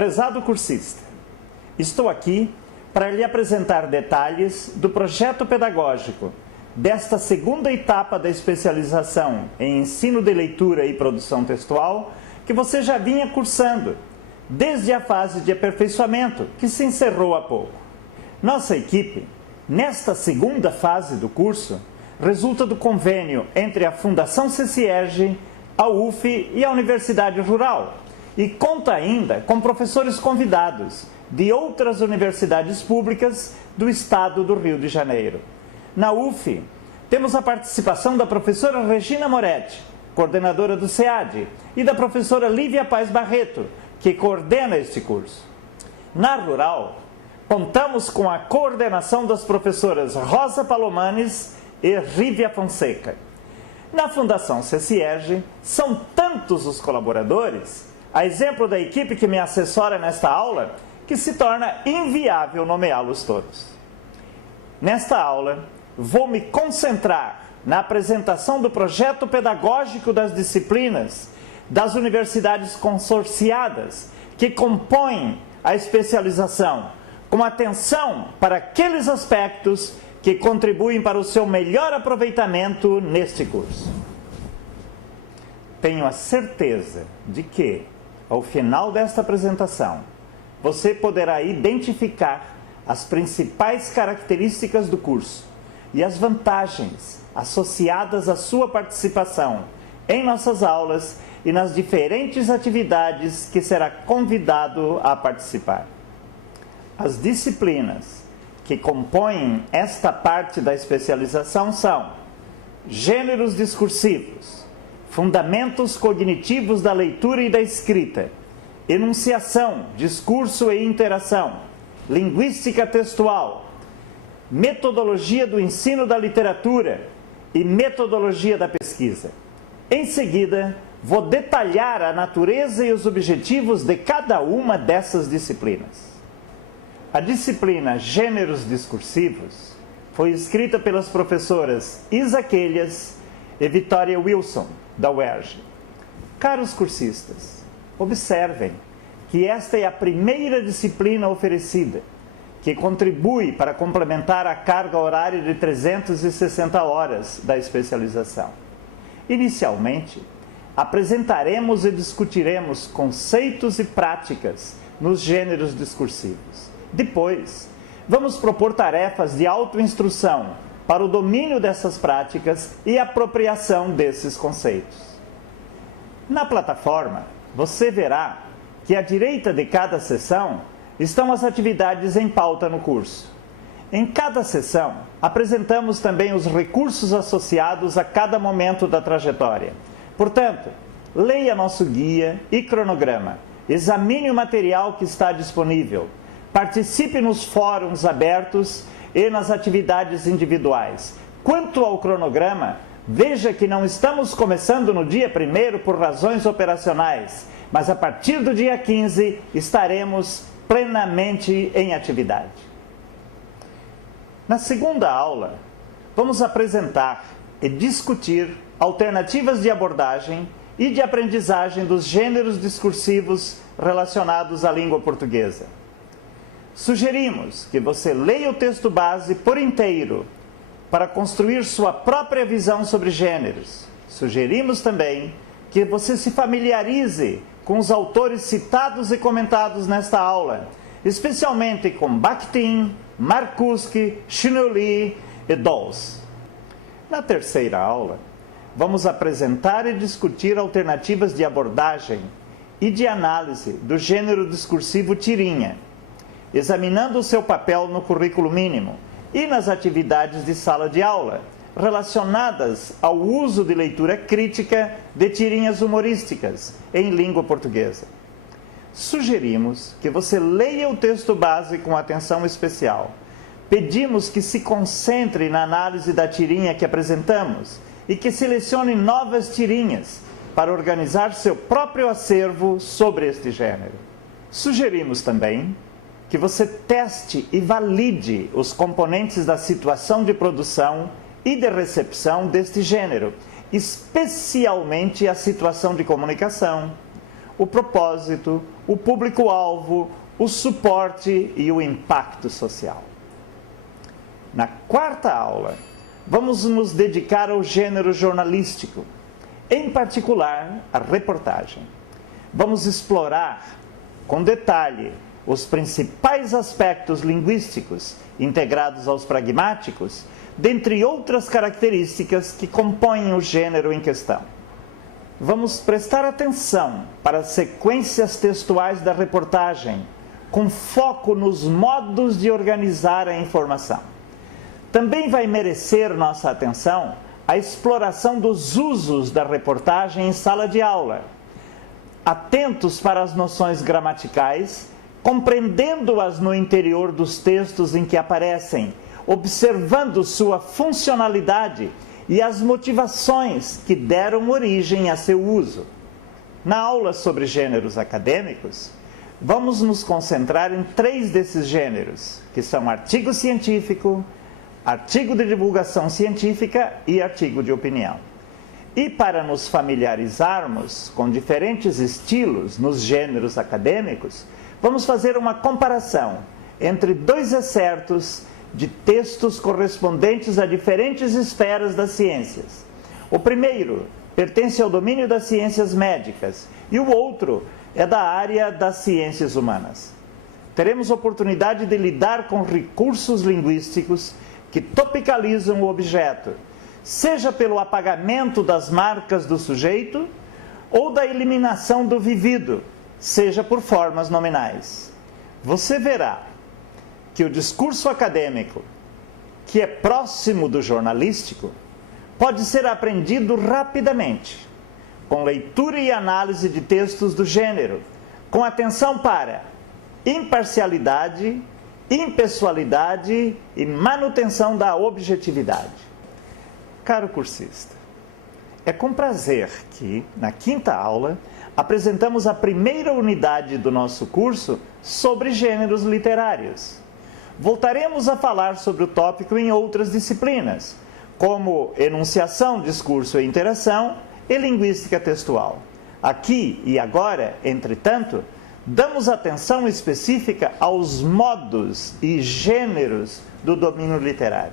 Prezado cursista, estou aqui para lhe apresentar detalhes do projeto pedagógico desta segunda etapa da especialização em ensino de leitura e produção textual que você já vinha cursando, desde a fase de aperfeiçoamento, que se encerrou há pouco. Nossa equipe, nesta segunda fase do curso, resulta do convênio entre a Fundação CCERJ, a UF e a Universidade Rural, e conta ainda com professores convidados de outras universidades públicas do estado do Rio de Janeiro. Na UF, temos a participação da professora Regina Moretti, coordenadora do SEAD, e da professora Lívia Paz Barreto, que coordena este curso. Na Rural, contamos com a coordenação das professoras Rosa Palomanes e Rívia Fonseca. Na Fundação CCERJ, são tantos os colaboradores, a exemplo da equipe que me assessora nesta aula, que se torna inviável nomeá-los todos. Nesta aula, vou me concentrar na apresentação do projeto pedagógico das disciplinas das universidades consorciadas que compõem a especialização, com atenção para aqueles aspectos que contribuem para o seu melhor aproveitamento neste curso. Tenho a certeza de que, ao final desta apresentação, você poderá identificar as principais características do curso e as vantagens associadas à sua participação em nossas aulas e nas diferentes atividades que será convidado a participar. As disciplinas que compõem esta parte da especialização são Gêneros discursivos, Fundamentos cognitivos da leitura e da escrita, Enunciação, discurso e interação, Linguística textual, Metodologia do ensino da literatura e Metodologia da pesquisa. Em seguida, vou detalhar a natureza e os objetivos de cada uma dessas disciplinas. A disciplina Gêneros discursivos foi escrita pelas professoras Isa Quelhas e Vitória Wilson, da UERJ. Caros cursistas, observem que esta é a primeira disciplina oferecida, que contribui para complementar a carga horária de 360 horas da especialização. Inicialmente, apresentaremos e discutiremos conceitos e práticas nos gêneros discursivos. Depois, vamos propor tarefas de autoinstrução para o domínio dessas práticas e apropriação desses conceitos. Na plataforma, você verá que à direita de cada sessão estão as atividades em pauta no curso. Em cada sessão, apresentamos também os recursos associados a cada momento da trajetória. Portanto, leia nosso guia e cronograma, examine o material que está disponível, participe nos fóruns abertos e nas atividades individuais. Quanto ao cronograma, veja que não estamos começando no dia 1º por razões operacionais, mas a partir do dia 15 estaremos plenamente em atividade. Na segunda aula, vamos apresentar e discutir alternativas de abordagem e de aprendizagem dos gêneros discursivos relacionados à língua portuguesa. Sugerimos que você leia o texto base por inteiro para construir sua própria visão sobre gêneros. Sugerimos também que você se familiarize com os autores citados e comentados nesta aula, especialmente com Bakhtin, Marcuse, Chinoli e Dawes. Na terceira aula, vamos apresentar e discutir alternativas de abordagem e de análise do gênero discursivo tirinha, examinando o seu papel no currículo mínimo e nas atividades de sala de aula, relacionadas ao uso de leitura crítica de tirinhas humorísticas em língua portuguesa. Sugerimos que você leia o texto base com atenção especial. Pedimos que se concentre na análise da tirinha que apresentamos e que selecione novas tirinhas para organizar seu próprio acervo sobre este gênero. Sugerimos também que você teste e valide os componentes da situação de produção e de recepção deste gênero, especialmente a situação de comunicação, o propósito, o público-alvo, o suporte e o impacto social. Na quarta aula, vamos nos dedicar ao gênero jornalístico, em particular, a reportagem. Vamos explorar, com detalhe, os principais aspectos linguísticos integrados aos pragmáticos, dentre outras características que compõem o gênero em questão. Vamos prestar atenção para as sequências textuais da reportagem, com foco nos modos de organizar a informação. Também vai merecer nossa atenção a exploração dos usos da reportagem em sala de aula, atentos para as noções gramaticais, compreendendo-as no interior dos textos em que aparecem, observando sua funcionalidade e as motivações que deram origem a seu uso. Na aula sobre gêneros acadêmicos, vamos nos concentrar em 3 desses gêneros, que são artigo científico, artigo de divulgação científica e artigo de opinião. E para nos familiarizarmos com diferentes estilos nos gêneros acadêmicos, vamos fazer uma comparação entre 2 excertos de textos correspondentes a diferentes esferas das ciências. O primeiro pertence ao domínio das ciências médicas e o outro é da área das ciências humanas. Teremos oportunidade de lidar com recursos linguísticos que topicalizam o objeto, seja pelo apagamento das marcas do sujeito ou da eliminação do vivido, seja por formas nominais. Você verá que o discurso acadêmico, que é próximo do jornalístico, pode ser aprendido rapidamente, com leitura e análise de textos do gênero, com atenção para imparcialidade, impessoalidade e manutenção da objetividade. Caro cursista, é com prazer que, na quinta aula, apresentamos a primeira unidade do nosso curso sobre gêneros literários. Voltaremos a falar sobre o tópico em outras disciplinas, como enunciação, discurso e interação e linguística textual. Aqui e agora, entretanto, damos atenção específica aos modos e gêneros do domínio literário.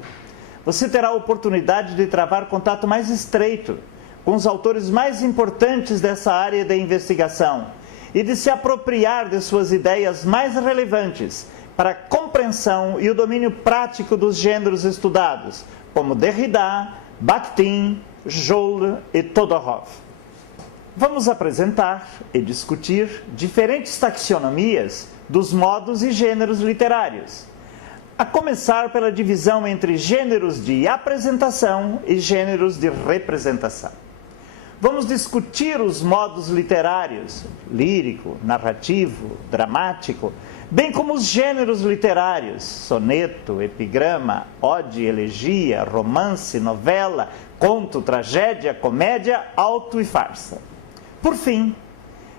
Você terá a oportunidade de travar contato mais estreito com os autores mais importantes dessa área de investigação e de se apropriar de suas ideias mais relevantes para a compreensão e o domínio prático dos gêneros estudados, como Derrida, Bakhtin, Joule e Todorov. Vamos apresentar e discutir diferentes taxonomias dos modos e gêneros literários, a começar pela divisão entre gêneros de apresentação e gêneros de representação. Vamos discutir os modos literários, lírico, narrativo, dramático, bem como os gêneros literários, soneto, epigrama, ode, elegia, romance, novela, conto, tragédia, comédia, auto e farsa. Por fim,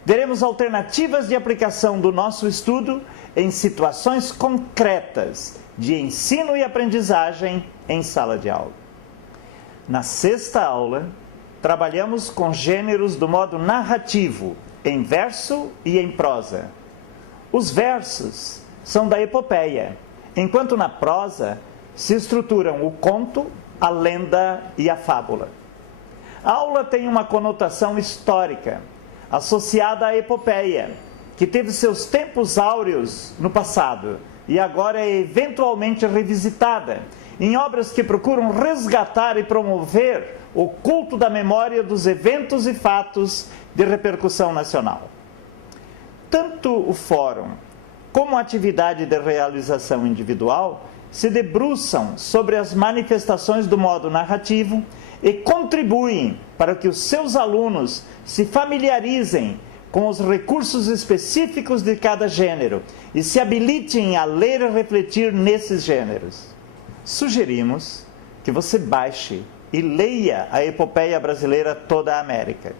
veremos alternativas de aplicação do nosso estudo em situações concretas de ensino e aprendizagem em sala de aula. Na sexta aula, trabalhamos com gêneros do modo narrativo, em verso e em prosa. Os versos são da epopeia, enquanto na prosa se estruturam o conto, a lenda e a fábula. A aula tem uma conotação histórica, associada à epopeia, que teve seus tempos áureos no passado e agora é eventualmente revisitada em obras que procuram resgatar e promover o culto da memória dos eventos e fatos de repercussão nacional. Tanto o fórum como a atividade de realização individual se debruçam sobre as manifestações do modo narrativo e contribuem para que os seus alunos se familiarizem com os recursos específicos de cada gênero e se habilitem a ler e refletir nesses gêneros. Sugerimos que você baixe e leia a epopeia brasileira Toda a América.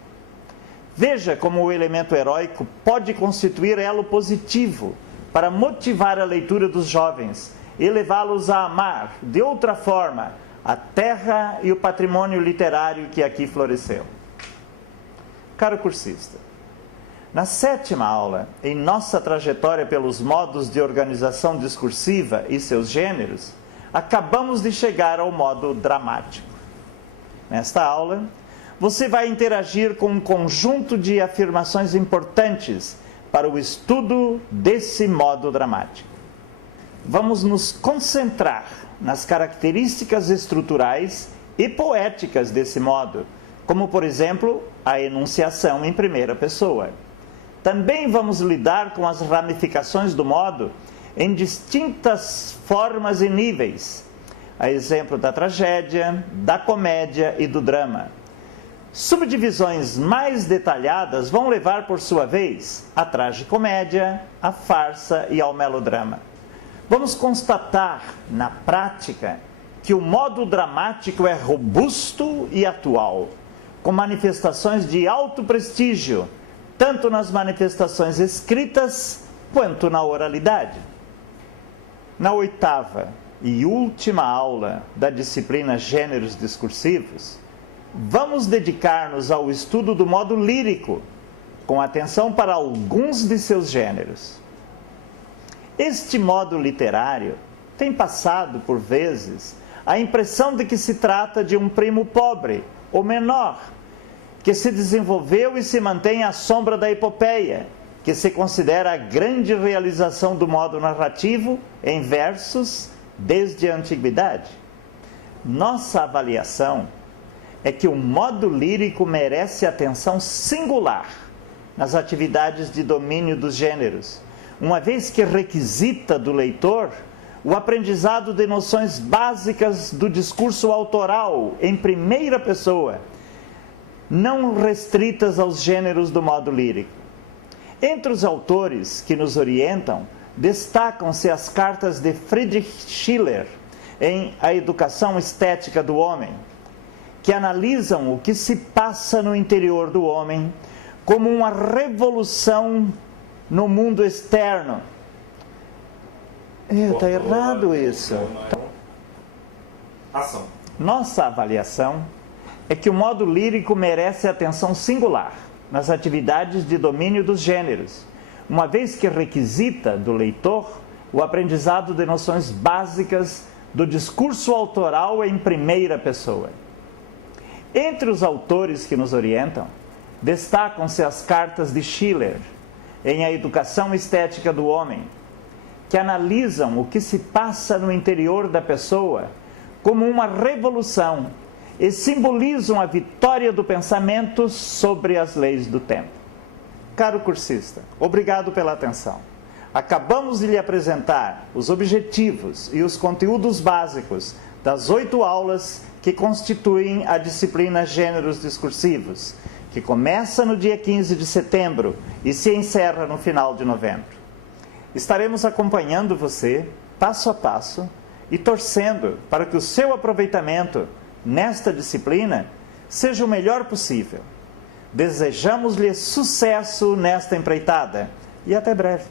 Veja como o elemento heróico pode constituir elo positivo para motivar a leitura dos jovens e levá-los a amar, de outra forma, a terra e o patrimônio literário que aqui floresceu. Caro cursista, Na 7ª aula, em nossa trajetória pelos modos de organização discursiva e seus gêneros, acabamos de chegar ao modo dramático. Nesta aula, você vai interagir com um conjunto de afirmações importantes para o estudo desse modo dramático. Vamos nos concentrar nas características estruturais e poéticas desse modo, como, por exemplo, a enunciação em primeira pessoa. Também vamos lidar com as ramificações do modo em distintas formas e níveis, a exemplo da tragédia, da comédia e do drama. Subdivisões mais detalhadas vão levar, por sua vez, à tragicomédia, à farsa e ao melodrama. Vamos constatar, na prática, que o modo dramático é robusto e atual, com manifestações de alto prestígio, tanto nas manifestações escritas quanto na oralidade. Na 8ª e última aula da disciplina Gêneros Discursivos, vamos dedicar-nos ao estudo do modo lírico, com atenção para alguns de seus gêneros. Este modo literário tem passado, por vezes, a impressão de que se trata de um primo pobre, ou menor, que se desenvolveu e se mantém à sombra da epopeia, que se considera a grande realização do modo narrativo em versos desde a antiguidade. Nossa avaliação é que o modo lírico merece atenção singular nas atividades de domínio dos gêneros, uma vez que requisita do leitor o aprendizado de noções básicas do discurso autoral em primeira pessoa, não restritas aos gêneros do modo lírico. Entre os autores que nos orientam, destacam-se as cartas de Friedrich Schiller em A Educação Estética do Homem, que analisam o que se passa no interior do homem como uma revolução no mundo externo. Está errado isso. Ação. Nossa avaliação é que o modo lírico merece atenção singular nas atividades de domínio dos gêneros, uma vez que requisita do leitor o aprendizado de noções básicas do discurso autoral em primeira pessoa. Entre os autores que nos orientam, destacam-se as cartas de Schiller, em A Educação Estética do Homem, que analisam o que se passa no interior da pessoa como uma revolução e simbolizam a vitória do pensamento sobre as leis do tempo. Caro cursista, obrigado pela atenção. Acabamos de lhe apresentar os objetivos e os conteúdos básicos das 8 aulas que constituem a disciplina Gêneros Discursivos, que começa no dia 15 de setembro e se encerra no final de novembro. Estaremos acompanhando você, passo a passo, e torcendo para que o seu aproveitamento nesta disciplina seja o melhor possível. Desejamos-lhe sucesso nesta empreitada e até breve.